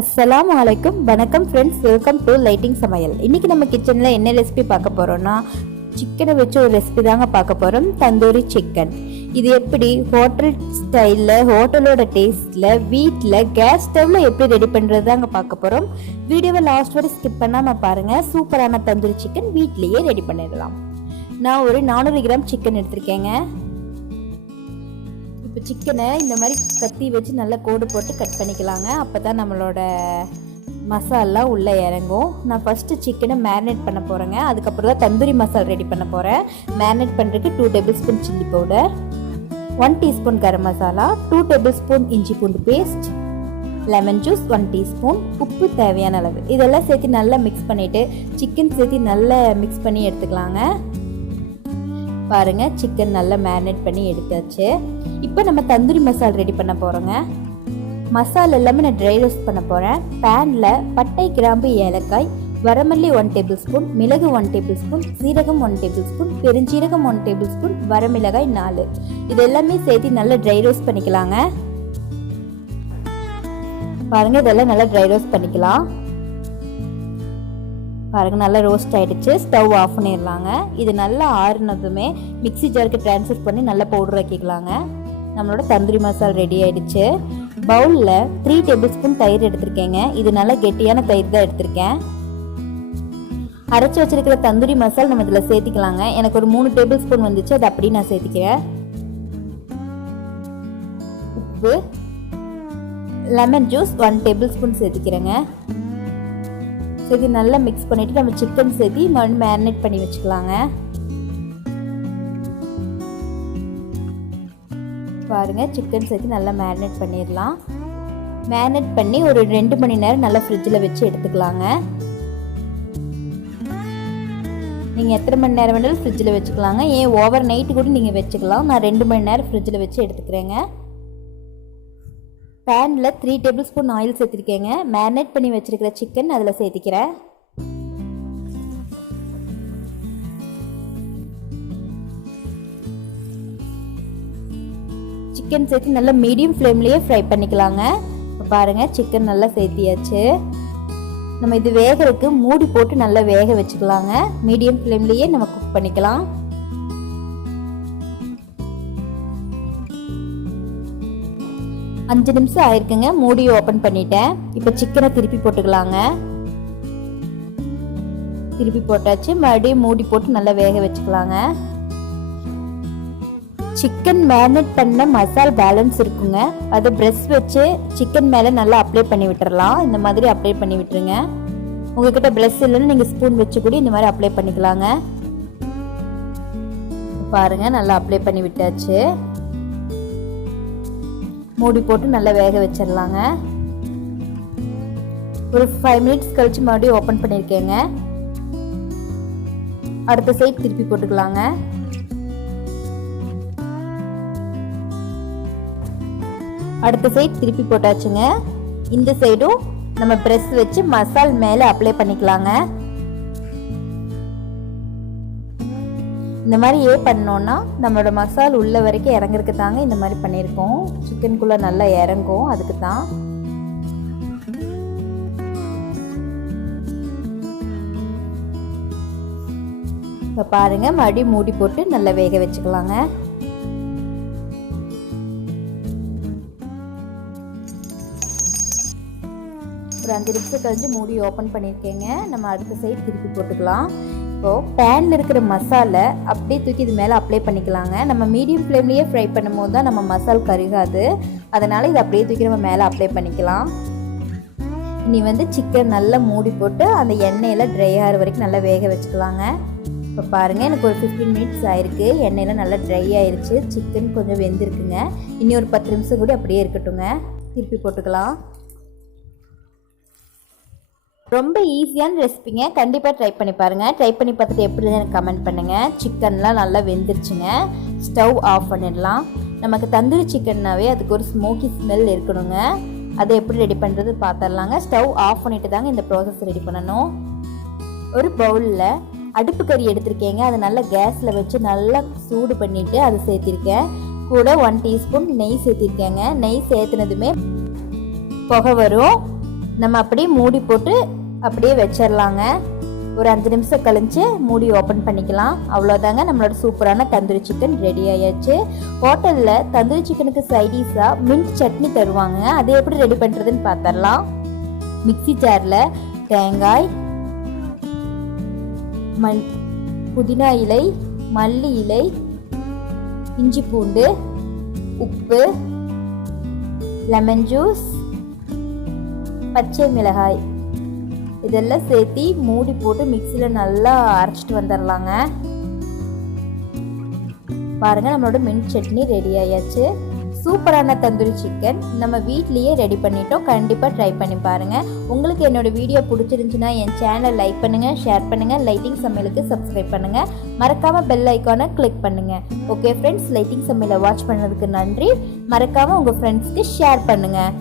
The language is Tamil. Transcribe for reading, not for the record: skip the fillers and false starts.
அஸ்ஸலாமு அலைக்கும். வணக்கம் ஃப்ரெண்ட்ஸ், வெல்கம் டு லைட்டிங் சமையல். இன்றைக்கி நம்ம கிச்சனில் என்ன ரெசிபி பார்க்க போகிறோன்னா, சிக்கனை வச்சு ஒரு ரெசிபி தாங்க பார்க்க போகிறோம். தந்தூரி சிக்கன். இது எப்படி ஹோட்டல் ஸ்டைலில், ஹோட்டலோட டேஸ்ட்டில், வீட்டில் கேஸ் ஸ்டவ்வில் எப்படி ரெடி பண்ணுறது தாங்க பார்க்க போகிறோம். வீடியோவை லாஸ்ட் வரை ஸ்கிப் பண்ணாமல் பாருங்கள். சூப்பரான தந்தூரி சிக்கன் வீட்லேயே ரெடி பண்ணிடலாம். நான் ஒரு 400 கிராம் சிக்கன் எடுத்திருக்கேங்க. இப்போ சிக்கனை இந்த மாதிரி கத்தி வச்சு நல்லா கோடு போட்டு கட் பண்ணிக்கலாங்க. அப்போ தான் நம்மளோட மசாலா உள்ளே இறங்கும். நான் ஃபஸ்ட்டு சிக்கனை மேரினேட் பண்ண போகிறேங்க. அதுக்கப்புறம் தான் தந்தூரி மசாலா ரெடி பண்ண போகிறேன். மேரினேட் பண்ணுறதுக்கு 2 tablespoon chilli powder, 1 teaspoon garam masala, 2 tablespoon இஞ்சி பூண்டு பேஸ்ட், லெமன் ஜூஸ் 1 டீஸ்பூன், உப்பு தேவையான அளவு. இதெல்லாம் சேர்த்து நல்லா மிக்ஸ் பண்ணிவிட்டு சிக்கன் சேர்த்து நல்லா மிக்ஸ் பண்ணி எடுத்துக்கலாங்க. பாருங்கள், சிக்கன் நல்லா மேரினேட் பண்ணி எடுத்தாச்சு. இப்போ நம்ம தந்தூரி மசாலா ரெடி பண்ண போகிறோங்க. மசாலா எல்லாமே நான் ட்ரை ரோஸ்ட் பண்ண போகிறேன். பேனில் பட்டை, கிராம்பு, ஏலக்காய், வரமல்லி 1 டேபிள் ஸ்பூன், மிளகு 1 டேபிள் ஸ்பூன், சீரகம் 1 டேபிள் ஸ்பூன், பெருஞ்சீரகம் 1 டேபிள் ஸ்பூன், வரமிளகாய் 4. இது எல்லாமே சேர்த்து நல்லா ட்ரை ரோஸ்ட் பண்ணிக்கலாங்க. பாருங்கள், இதெல்லாம் நல்லா ட்ரை ரோஸ்ட் பண்ணிக்கலாம். பாருங்கள், நல்லா ரோஸ்ட் ஆகிடுச்சு. ஸ்டவ் ஆஃப் பண்ணிடலாங்க. இது நல்லா ஆறுனதுமே மிக்ஸி ஜாருக்கு ட்ரான்ஸ்ஃபர் பண்ணி நல்லா பவுடர் ஆக்கிக்கலாங்க. நம்மளோட தந்தூரி மசாலா ரெடி ஆகிடுச்சு. பவுலில் 3 டேபிள் ஸ்பூன் தயிர் எடுத்திருக்கேங்க. இது நல்லா கெட்டியான தயிர் தான் எடுத்திருக்கேன். அரைச்சி வச்சிருக்கிற தந்தூரி மசாலா நம்ம இதில் சேர்த்திக்கலாங்க. எனக்கு ஒரு 3 டேபிள் ஸ்பூன் வந்துச்சு, அது அப்படியே நான் சேர்த்திக்கிறேன். உப்பு, லெமன் ஜூஸ் 1 டேபிள் ஸ்பூன் சேர்த்திக்கிறேங்க. சேர்த்து நல்லா மிக்ஸ் பண்ணிவிட்டு நம்ம சிக்கன் சேர்த்து மேரினேட் பண்ணி வச்சுக்கலாங்க. பாருங்கள், சிக்கன் சேர்த்து நல்லா மேரினேட் பண்ணிடலாம். மேரினேட் பண்ணி ஒரு 2 மணி நேரம் நல்லா ஃப்ரிட்ஜில் வச்சு எடுத்துக்கலாங்க. நீங்கள் எத்தனை மணி நேரம் வேணாலும் ஃப்ரிட்ஜில் வச்சுக்கலாங்க. ஏன் ஓவர் நைட்டு கூட நீங்கள் வச்சுக்கலாம். நான் 2 மணி நேரம் ஃப்ரிட்ஜில் வச்சு எடுத்துக்கிறேங்க. பேனில் 3 டேபிள் ஸ்பூன் ஆயில் சேர்த்துருக்கேங்க. மேரினேட் பண்ணி வச்சுருக்கிற சிக்கன் அதில் சேர்த்திக்கிறேன். சிக்கன் சேர்த்து நல்லா மீடியம் ஃப்ளேம்லேயே ஃப்ரை பண்ணிக்கலாங்க. இப்போ பாருங்கள், சிக்கன் நல்லா சேர்த்தியாச்சு. நம்ம இது வேகிறதுக்கு மூடி போட்டு நல்லா வேக வச்சுக்கலாங்க. மீடியம் ஃப்ளேம்லேயே நம்ம குக் பண்ணிக்கலாம். அஞ்சு நிமிஷம் ஆயிருக்குங்க. மூடியை ஓப்பன் பண்ணிட்டேன். இப்போ சிக்கனை திருப்பி போட்டுக்கலாங்க. திருப்பி போட்டாச்சு. மறுபடியும் மூடி போட்டு நல்லா வேக வச்சுக்கலாங்க. சிக்கன் மேரினேட் பண்ண மசாலா பேலன்ஸ் இருக்குங்க. அதை ப்ரெஷ் வச்சு சிக்கன் மேலே நல்லா அப்ளை பண்ணி விட்டுறலாம். இந்த மாதிரி அப்ளை பண்ணி விட்டுருங்க. உங்ககிட்ட ப்ரெஷ் இல்லைன்னு நீங்கள் ஸ்பூன் வச்சு கூட இந்த மாதிரி அப்ளை பண்ணிக்கலாங்க. பாருங்க, நல்லா அப்ளை பண்ணி விட்டாச்சு. மூடி போட்டு நல்லா வேக வச்சிடலாங்க. ஒரு 5 மினிட்ஸ் கழிச்சு மறுபடியும் ஓப்பன் பண்ணியிருக்கேங்க. அடுத்த சைடு திருப்பி போட்டுக்கலாங்க. அடுத்த சைடு திருப்பி போட்டாச்சுங்க. இந்த சைடும் நம்ம பிரஷ் வச்சு மசால் மேலே அப்ளை பண்ணிக்கலாங்க. இந்த மாதிரி பண்ணோன்னா நம்மளோட மசாலா உள்ள வரைக்கும் இறங்குறதுக்கு தாங்க இந்த மாதிரி பண்ணியிருக்கோம். சிக்கனுக்குள்ளே நல்லா இறங்கும், அதுக்கு தான். இப்போ பாருங்கள், மறுபடியும் மூடி போட்டு நல்லா வேக வச்சுக்கலாங்க. ஒரு 5 நிமிஷம் கழிஞ்சு மூடி ஓப்பன் பண்ணியிருக்கேங்க. நம்ம அடுத்த சைடு திருப்பி போட்டுக்கலாம். இப்போது பேனில் இருக்கிற மசாலா அப்படியே தூக்கி இது மேலே அப்ளை பண்ணிக்கலாங்க. நம்ம மீடியம் ஃப்ளேம்லேயே ஃப்ரை பண்ணும்போது தான் நம்ம மசாலா கருகாது. அதனால் இதை அப்படியே தூக்கி நம்ம மேலே அப்ளை பண்ணிக்கலாம். இனி சிக்கன் நல்லா மூடி போட்டு அந்த எண்ணெயில் ட்ரை ஆகிற வரைக்கும் நல்லா வேக வச்சுக்கலாங்க. இப்போ பாருங்கள், எனக்கு ஒரு 15 மினிட்ஸ் ஆயிருக்கு. எண்ணெயில் நல்லா ட்ரை ஆயிடுச்சு. சிக்கன் கொஞ்சம் வெந்திருக்குங்க. இனி ஒரு 10 நிமிஷம் கூட அப்படியே இருக்கட்டுங்க. திருப்பி போட்டுக்கலாம். ரொம்ப ஈஸியான ரெசிபிங்க. கண்டிப்பாக ட்ரை பண்ணி பாருங்கள். ட்ரை பண்ணி பார்த்துட்டு எப்படி எனக்கு கமெண்ட் பண்ணுங்கள். சிக்கன்லாம் நல்லா வெந்துருச்சுங்க. ஸ்டவ் ஆஃப் பண்ணிடலாம். நமக்கு தந்தூரி சிக்கன்னாவே அதுக்கு ஒரு ஸ்மோக்கி ஸ்மெல் இருக்கணுங்க. அதை எப்படி ரெடி பண்ணுறது பார்த்துடலாங்க. ஸ்டவ் ஆஃப் பண்ணிட்டு தாங்க இந்த ப்ராசஸ் ரெடி பண்ணணும். ஒரு பவுலில் அடுப்பு கறி எடுத்திருக்கேங்க. அதை நல்லா கேஸில் வச்சு நல்லா சூடு பண்ணிவிட்டு அதை சேர்த்திருக்கேன். கூட 1 டீஸ்பூன் நெய் சேர்த்திருக்கேங்க. நெய் சேர்த்துனதுமே புகை வரும். நம்ம அப்படியே மூடி போட்டு அப்படியே வச்சிடலாங்க. ஒரு 5 நிமிஷம் கழிச்சு மூடி ஓப்பன் பண்ணிக்கலாம். அவ்வளோதாங்க, நம்மளோட சூப்பரான தந்தூரி சிக்கன் ரெடி ஆயாச்சு. ஹோட்டலில் தந்தூரி சிக்கனுக்கு சைடிஷாக மின்ட் சட்னி தருவாங்க. அதை எப்படி ரெடி பண்ணுறதுன்னு பார்த்துடலாம். மிக்ஸி ஜாரில் தேங்காய், புதினா இலை, மல்லி இலை, இஞ்சி பூண்டு, உப்பு, லெமன் ஜூஸ், பச்சை மிளகாய் இதெல்லாம் சேர்த்து மூடி போட்டு மிக்சியில் நல்லா அரைச்சிட்டு வந்துடலாங்க. பாருங்கள், நம்மளோட மின்ட் சட்னி ரெடி ஆயாச்சு. சூப்பரான தந்தூரி சிக்கன் நம்ம வீட்லேயே ரெடி பண்ணிட்டோம். கண்டிப்பாக ட்ரை பண்ணி பாருங்கள். உங்களுக்கு என்னோட வீடியோ பிடிச்சிருந்துச்சுன்னா என் சேனலை லைக் பண்ணுங்கள், ஷேர் பண்ணுங்கள், லைட்டிங் சமையலுக்கு சப்ஸ்கிரைப் பண்ணுங்கள், மறக்காமல் பெல் ஐக்கானை கிளிக் பண்ணுங்கள். ஓகே ஃப்ரெண்ட்ஸ், லைட்டிங் சமையலை வாட்ச் பண்ணதுக்கு நன்றி. மறக்காமல் உங்கள் ஃப்ரெண்ட்ஸ்க்கு ஷேர் பண்ணுங்கள்.